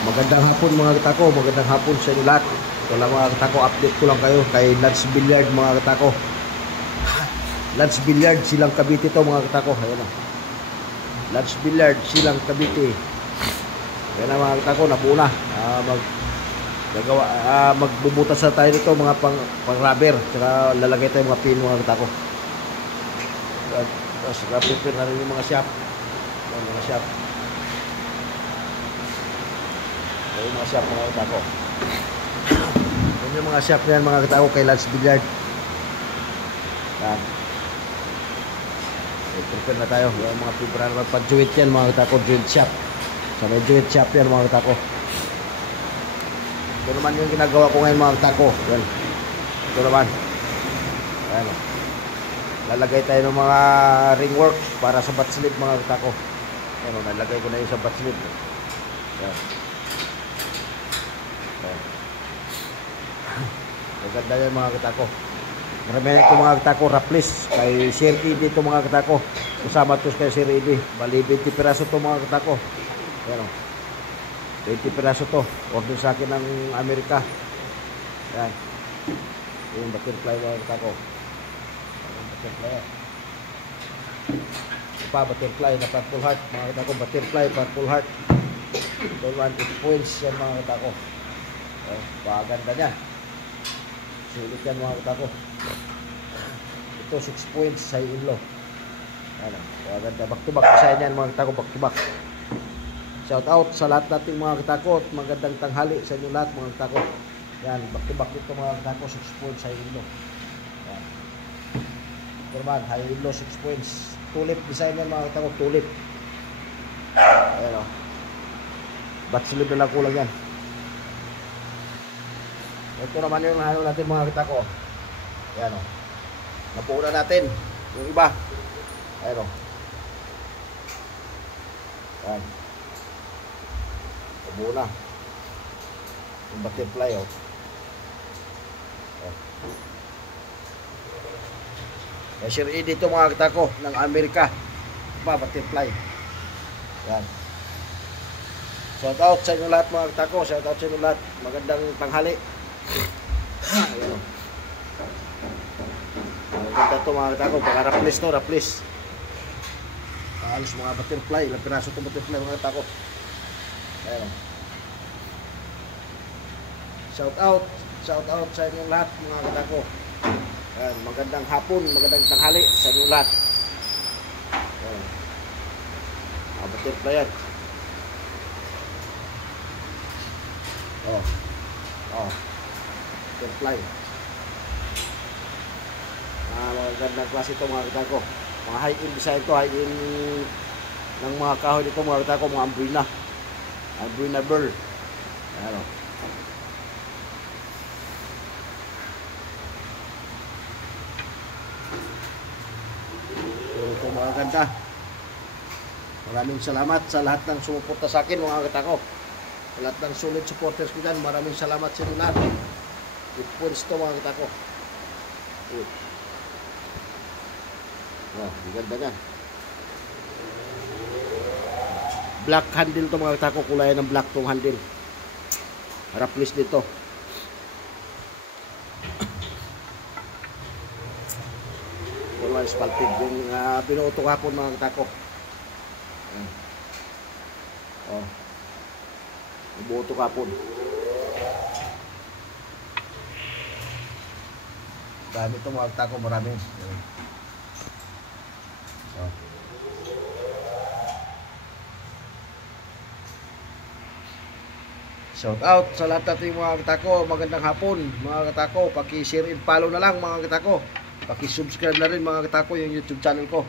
Magandang hapon mga katako, magandang hapon sa inyo lahat. Ito lang mga katako, update ko lang kayo kay Lance Billiard mga katako. Lance Billiard, Silang Cavite to mga katako. Ayan na. Lance Billiard, Silang Cavite. Ayan na mga katako, nabuo na. Magbubutas na tayo nito mga pang rubber. Saka lalagay tayo mga pin mga katako. Tapos prepare na rin yung mga shop. Ayan, mga shop. Yung mga shop mga katako. Yung mga shop na yan mga katako kay Lance Billiard. Yan. Prepare na tayo. Yung mga fibra na pag-joint yan mga katako. Joint shop. So may joint shop yan mga katako. Ito naman yung ginagawa ko ngayon mga katako. Yan. Ito naman. Ayan. Lalagay tayo ng mga ringwork para sa bat sleeve mga katako. Ayan. Nalagay ko na yung sa bat sleeve. Yan. Maganda yan mga katako. Marami na ito mga katako. Raplis kay Sir ED ito mga katako. Kasama ito kay Sir ED. Bali 20 piraso ito mga katako. Yan o. 20 piraso ito. Order sa akin ng Amerika. Yan. Yung butterfly mga katako. Butterfly. Ito pa butterfly na purple heart mga katako. Butterfly purple heart. Ito 1 points yan mga katako. Paganda niya. Sulit yan mga katako. Ito 6 points sa inlo. Ano, paganda. Back to back sa yan mga katako. Back to back. Shout out sa lahat nating mga katako. Magandang tanghali sa inyo lahat mga katako. Yan, back to back dito mga katako. 6 points sa inlo. Yan. Ito naman, high inlo 6 points. Tulip design yan mga katako. Tulip. Ayan o. Bat sleeve na lang kulang yan. Ito naman yung ano natin mga katako. Ayan o. Nabuo na natin. Yung iba. Ayan o. Ayan. Nabuo na. Yung butterfly o. Ayan. Sir E dito mga katako ng Amerika. Pa butterfly. Ayan. Shout out sa inyo lahat mga katako. Shout out sa inyo lahat. Magandang tanghali. Ayan. Maganda ito mga katako. Baka raplis to, raplis. Halos mga butterfly. Ilang piraso ito butterfly mga katako. Ayan. Shout out sa inyo lahat mga katako. Ayan. Magandang hapon, magandang tanghali sa inyo lahat. Ayan. Mga butterfly yan. Butterfly. Magandang klase ito mga katako. Mga high-end design ito. High-end ng mga kahoy dito mga katako. Mga ambrina. Ambrina burl. Ayan o. Ito mga ganda. Maraming salamat sa lahat ng sumuporta sa akin mga katako. Sa lahat ng solid supporters ko dyan. Maraming salamat sa inyo lahat. Good points ito mga katako. Ganda nga. Black handle ito mga katako. Kulay ng black tong handle. Raplis dito. Kulay spalted. Yung binuuto hapon mga katako. Binuuto hapon. Dami itong mga katako. Marami. Shout out sa lahat natin mga katako. Magandang hapon mga katako. Paki-share and follow na lang mga katako. Paki-subscribe na rin mga katako yung YouTube channel ko.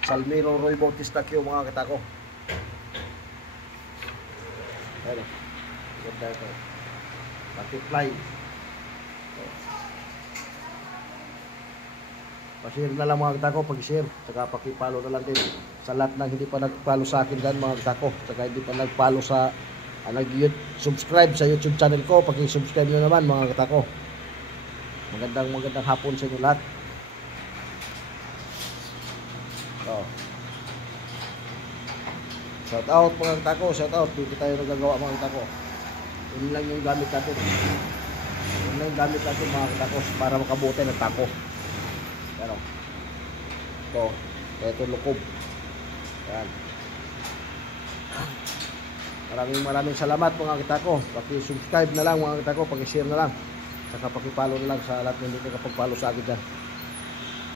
Salmiro Roy Bautista Q mga katako. Ayan. Ganda ito. Butterfly. Pa-share na lang mga katako. Pag-share. Saka paki-follow na lang din. Sa lahat ng hindi pa nag-follow sa akin dyan mga katako. Saka hindi pa nag-follow sa nag-subscribe sa YouTube channel ko, paki-subscribe nyo naman mga katako. Magandang hapon sa inyo lahat. Shout out mga katako, shout out. Dito tayo nagagawa mga katako. Yun lang yung gamit natin. Yun lang yung gamit natin mga katakos para makabuti ng tako. Yan o. Ito lukob. Yan. Maraming salamat mga katako. Paki-subscribe na lang mga katako, paki-share na lang. Saka paki-follow na lang sa lahat ng hindi nakapag-follow sa akin dyan.